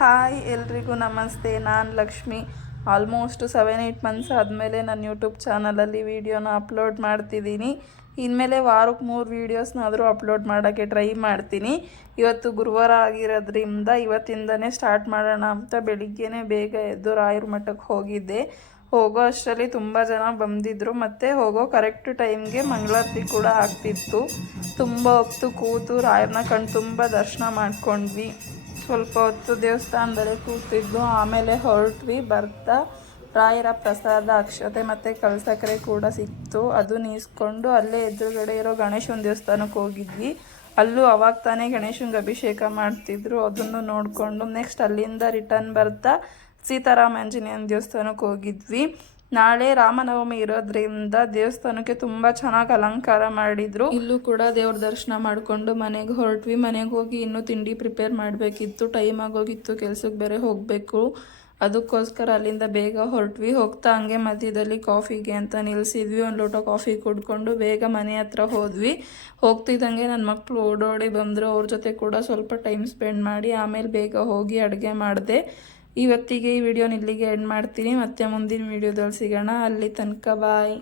Hi ಎಲ್ರಿಗೂ ನಮಸ್ತೆ. ನಾನು ಲಕ್ಷ್ಮಿ. ಆಲ್ಮೋಸ್ಟ್ 7-8 ಮಂತ್ಸ್ ಆದಮೇಲೆ ನನ್ನ ಯೂಟ್ಯೂಬ್ ಚಾನಲಲ್ಲಿ ವೀಡಿಯೋನ ಅಪ್ಲೋಡ್ ಮಾಡ್ತಿದ್ದೀನಿ. ಇನ್ಮೇಲೆ ವಾರಕ್ಕೆ 3 ವೀಡಿಯೋಸ್ನಾದರೂ ಅಪ್ಲೋಡ್ ಮಾಡೋಕ್ಕೆ ಟ್ರೈ ಮಾಡ್ತೀನಿ. ಇವತ್ತು ಗುರುವಾರ ಆಗಿರೋದ್ರಿಂದ ಇವತ್ತಿಂದನೇ ಸ್ಟಾರ್ಟ್ ಮಾಡೋಣ ಅಂತ ಬೆಳಿಗ್ಗೆನೇ ಬೇಗ ಎದ್ದು ರಾಯರ ಮಠಕ್ಕೆ ಹೋಗಿದ್ದೆ. ಹೋಗೋ ಅಷ್ಟರಲ್ಲಿ ತುಂಬ ಜನ ಬಂದಿದ್ದರು ಮತ್ತು ಹೋಗೋ ಕರೆಕ್ಟ್ ಟೈಮ್ಗೆ ಮಂಗಳಾರತಿ ಕೂಡ ಆಗ್ತಿತ್ತು. ತುಂಬ ಹೊತ್ತು ಕೂತು ರಾಯರನ್ನ ಕಣ್ತುಂಬ ದರ್ಶನ ಮಾಡ್ಕೊಂಡ್ವಿ. ಸ್ವಲ್ಪ ಹೊತ್ತು ದೇವಸ್ಥಾನದಲ್ಲೇ ಕೂತಿದ್ದು, ಆಮೇಲೆ ಹೊರಟ್ವಿ. ಬರ್ತಾ ರಾಯರ ಪ್ರಸಾದ ಅಕ್ಷತೆ ಮತ್ತು ಕಲ್ಸಕ್ಕರೆ ಕೂಡ ಸಿಕ್ತು. ಅದು ನೀಸ್ಕೊಂಡು ಅಲ್ಲೇ ಎದುರುಗಡೆ ಇರೋ ಗಣೇಶನ ದೇವಸ್ಥಾನಕ್ಕೆ ಹೋಗಿದ್ವಿ. ಅಲ್ಲೂ ಅವಾಗ ತಾನೇ ಗಣೇಶನಿಗೆ ಅಭಿಷೇಕ ಮಾಡ್ತಿದ್ರು, ಅದನ್ನು ನೋಡಿಕೊಂಡು ನೆಕ್ಸ್ಟ್ ಅಲ್ಲಿಂದ ರಿಟರ್ನ್ ಬರ್ತಾ ಸೀತಾರಾಮ ಆಂಜನೇಯನ ದೇವಸ್ಥಾನಕ್ಕೆ ಹೋಗಿದ್ವಿ. ನಾಳೆ ರಾಮನವಮಿ ಇರೋದ್ರಿಂದ ದೇವಸ್ಥಾನಕ್ಕೆ ತುಂಬ ಚೆನ್ನಾಗಿ ಅಲಂಕಾರ ಮಾಡಿದ್ರು. ಇಲ್ಲೂ ಕೂಡ ದೇವ್ರ ದರ್ಶನ ಮಾಡಿಕೊಂಡು ಮನೆಗೆ ಹೊರಟ್ವಿ. ಮನೆಗೆ ಹೋಗಿ ಇನ್ನೂ ತಿಂಡಿ ಪ್ರಿಪೇರ್ ಮಾಡಬೇಕಿತ್ತು. ಟೈಮ್ ಆಗೋಗಿತ್ತು, ಕೆಲ್ಸಕ್ಕೆ ಬೇರೆ ಹೋಗಬೇಕು. ಅದಕ್ಕೋಸ್ಕರ ಅಲ್ಲಿಂದ ಬೇಗ ಹೊರಟ್ವಿ. ಹೋಗ್ತಾ ಹಂಗೆ ಮಧ್ಯದಲ್ಲಿ ಕಾಫಿಗೆ ಅಂತ ನಿಲ್ಲಿಸಿದ್ವಿ. ಒಂದು ಲೋಟ ಕಾಫಿ ಕುಡ್ಕೊಂಡು ಬೇಗ ಮನೆ ಹತ್ರ ಹೋದ್ವಿ. ಹೋಗ್ತಿದ್ದಂಗೆ ನನ್ನ ಮಕ್ಕಳು ಓಡೋಡಿ ಬಂದರು. ಅವ್ರ ಜೊತೆ ಕೂಡ ಸ್ವಲ್ಪ ಟೈಮ್ ಸ್ಪೆಂಡ್ ಮಾಡಿ ಆಮೇಲೆ ಬೇಗ ಹೋಗಿ ಅಡುಗೆ ಮಾಡಿದೆ. ಇವತ್ತಿಗೆ ಈ ವಿಡಿಯೋನ ಇಲ್ಲಿಗೆ ಎಂಡ್ ಮಾಡ್ತೀನಿ. ಮತ್ತೆ ಮುಂದಿನ ವಿಡಿಯೋದಲ್ಲಿ ಸಿಗೋಣ. ಅಲ್ಲಿ ತನಕ ಬಾಯ್.